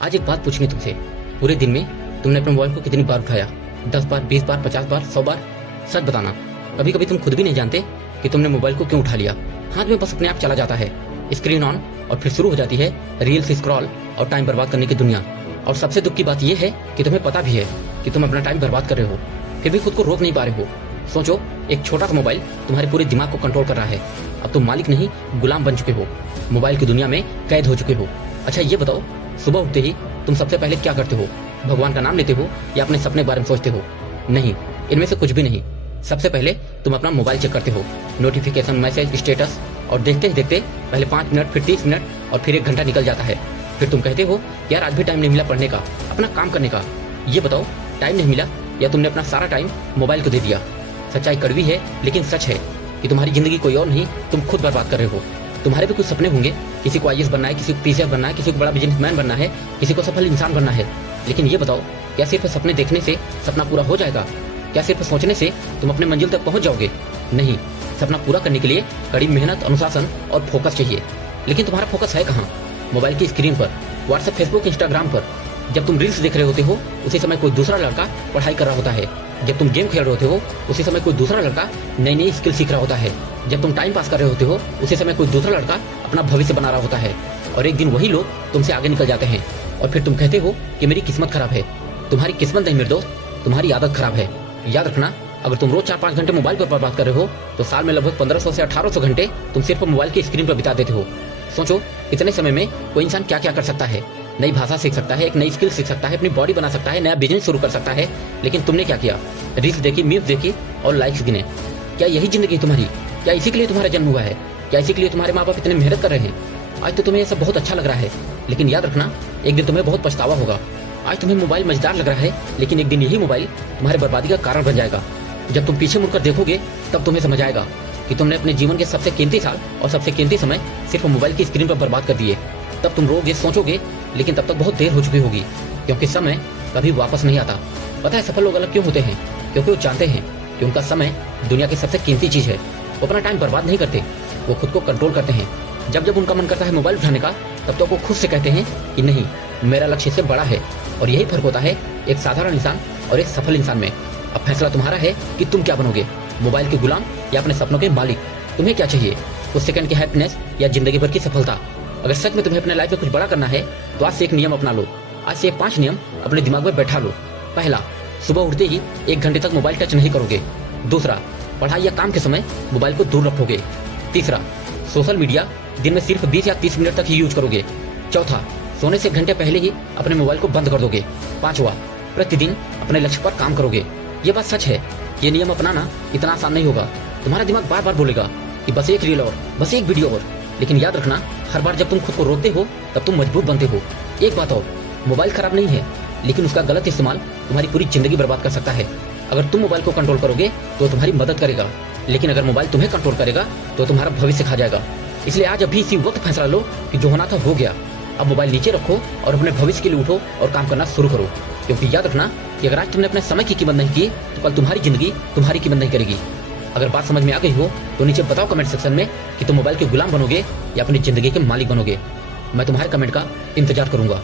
आज एक बात पूछनी तुमसे। पूरे दिन में तुमने अपने मोबाइल को कितनी बार उठाया? 10 बार, 20 बार, 50 बार, 100 बार? सच बताना। कभी कभी तुम खुद भी नहीं जानते कि तुमने मोबाइल को क्यों उठा लिया। हाथ में बस अपने आप चला जाता है, स्क्रीन ऑन, और फिर शुरू हो जाती है रील्स स्क्रॉल और टाइम बर्बाद करने की दुनिया। और सबसे दुख की बात यह है कि तुम्हें पता भी है कि तुम अपना टाइम बर्बाद कर रहे हो, फिर भी खुद को रोक नहीं पा रहे हो। सोचो, एक छोटा सा मोबाइल तुम्हारे पूरे दिमाग को कंट्रोल कर रहा है। अब तुम मालिक नहीं, गुलाम बन चुके हो, मोबाइल की दुनिया में कैद हो चुके हो। अच्छा ये बताओ, सुबह उठते ही तुम सबसे पहले क्या करते हो? भगवान का नाम लेते हो या अपने सपने के बारे में सोचते हो? नहीं, इनमें से कुछ भी नहीं। सबसे पहले तुम अपना मोबाइल चेक करते हो, नोटिफिकेशन, मैसेज, स्टेटस, और देखते ही देखते पहले 5 मिनट, फिर 30 मिनट, और फिर 1 घंटा निकल जाता है। फिर तुम कहते हो यार आज भी टाइम नहीं मिला पढ़ने का, अपना काम करने का। ये बताओ, टाइम नहीं मिला या तुमने अपना सारा टाइम मोबाइल को दे दिया? सच्चाई कड़वी है लेकिन सच है कि तुम्हारी जिंदगी कोई और नहीं, तुम खुद बर्बाद कर रहे हो। तुम्हारे भी कुछ सपने होंगे, किसी को आईएएस बनना है, किसी को पीसीआर बनना है, किसी को बड़ा बिजनेसमैन बनना है, किसी को सफल इंसान बनना है। लेकिन ये बताओ, क्या सिर्फ सपने देखने से सपना पूरा हो जाएगा? क्या सिर्फ सोचने से तुम अपने मंजिल तक पहुंच जाओगे? नहीं, सपना पूरा करने के लिए कड़ी मेहनत, अनुशासन और फोकस चाहिए। लेकिन तुम्हारा फोकस है कहाँ? मोबाइल की स्क्रीन पर, व्हाट्सएप, फेसबुक, इंस्टाग्राम पर। जब तुम रील्स देख रहे होते हो उसी समय कोई दूसरा लड़का पढ़ाई कर रहा होता है। जब तुम गेम खेल रहे होते हो उसी समय कोई दूसरा लड़का नई नई स्किल सीख रहा होता है। जब तुम टाइम पास कर रहे होते हो उसी समय कोई दूसरा लड़का अपना भविष्य बना रहा होता है। और एक दिन वही लोग तुमसे आगे निकल जाते हैं और फिर तुम कहते हो कि मेरी किस्मत खराब है। तुम्हारी किस्मत नहीं मेरे दोस्त, तुम्हारी आदत खराब है। याद रखना, अगर तुम रोज 4-5 घंटे मोबाइल पर बर्बाद कर रहे हो तो साल में लगभग 1500 से 1800 घंटे तुम सिर्फ मोबाइल की स्क्रीन पर बिता देते हो। सोचो, इतने समय में कोई इंसान क्या क्या कर सकता है। नई भाषा सीख सकता है, एक नई स्किल सीख सकता है, अपनी बॉडी बना सकता है, नया बिजनेस शुरू कर सकता है। लेकिन तुमने क्या किया? रील्स देखी, मीम्स देखी और लाइक्स गिने। क्या यही जिंदगी है तुम्हारी? क्या इसी के लिए तुम्हारा जन्म हुआ है? क्या इसी के लिए तुम्हारे माँ बाप इतने मेहनत कर रहे हैं? आज तो तुम्हें यह सब बहुत अच्छा लग रहा है, लेकिन याद रखना, एक दिन तुम्हें बहुत पछतावा होगा। आज तुम्हें मोबाइल मजेदार लग रहा है, लेकिन एक दिन यही मोबाइल तुम्हारे बर्बादी का कारण बन जाएगा। जब तुम पीछे मुड़कर देखोगे तब तुम्हें समझ आएगा कि तुमने अपने जीवन के सबसे कीमती साल और सबसे कीमती समय सिर्फ मोबाइल की स्क्रीन पर बर्बाद कर दिए। तब तुम रोगे, सोचोगे, लेकिन तब तक बहुत देर हो चुकी होगी, क्योंकि समय कभी वापस नहीं आता। पता है सफल लोग अलग क्यों होते हैं? क्योंकि वो जानते हैं कि उनका समय दुनिया की सबसे कीमती चीज है। वो अपना टाइम बर्बाद नहीं करते, वो खुद को कंट्रोल करते हैं। जब जब उनका मन करता है मोबाइल उठाने का, तब तो वो खुद से कहते हैं कि नहीं, मेरा लक्ष्य इससे बड़ा है। और यही फर्क होता है एक साधारण इंसान और एक सफल इंसान में। अब फैसला तुम्हारा है कि तुम क्या बनोगे, मोबाइल के गुलाम या अपने सपनों के मालिक। तुम्हें क्या चाहिए? कुछ सेकंड की हैप्पीनेस या जिंदगी भर की सफलता? अगर सच में तुम्हें अपने लाइफ में कुछ बड़ा करना है तो आज से एक नियम अपना लो। आज से 5 नियम अपने दिमाग में बैठा लो। पहला, सुबह उठते ही 1 घंटे तक मोबाइल टच नहीं करोगे। दूसरा, पढ़ाई या काम के समय मोबाइल को दूर रखोगे। तीसरा, सोशल मीडिया दिन में सिर्फ 20 या 30 मिनट तक ही यूज करोगे। चौथा, सोने से 1 घंटे पहले ही अपने मोबाइल को बंद कर दोगे। पांचवा, प्रतिदिन अपने लक्ष्य पर काम करोगे। ये बात सच है, ये नियम अपनाना इतना आसान नहीं होगा। तुम्हारा दिमाग बार बार बोलेगा कि बस एक रील और, बस एक वीडियो और। लेकिन याद रखना, हर बार जब तुम खुद को रोकते हो तब तुम मजबूत बनते हो। एक बात और, मोबाइल खराब नहीं है, लेकिन उसका गलत इस्तेमाल तुम्हारी पूरी जिंदगी बर्बाद कर सकता है। अगर तुम मोबाइल को कंट्रोल करोगे तो तुम्हारी मदद करेगा, लेकिन अगर मोबाइल तुम्हें कंट्रोल करेगा तो तुम्हारा भविष्य खा जाएगा। इसलिए आज अभी इसी वक्त फैसला लो कि जो होना था हो गया। अब मोबाइल नीचे रखो और अपने भविष्य के लिए उठो और काम करना शुरू करो। क्योंकि याद रखना कि अगर आज तुमने अपने समय की कीमत नहीं की तो कल तुम्हारी जिंदगी तुम्हारी कीमत नहीं करेगी। अगर बात समझ में आ गई हो तो नीचे बताओ कमेंट सेक्शन में कि तुम मोबाइल के गुलाम बनोगे या अपनी जिंदगी के मालिक बनोगे। मैं तुम्हारे कमेंट का इंतजार करूंगा।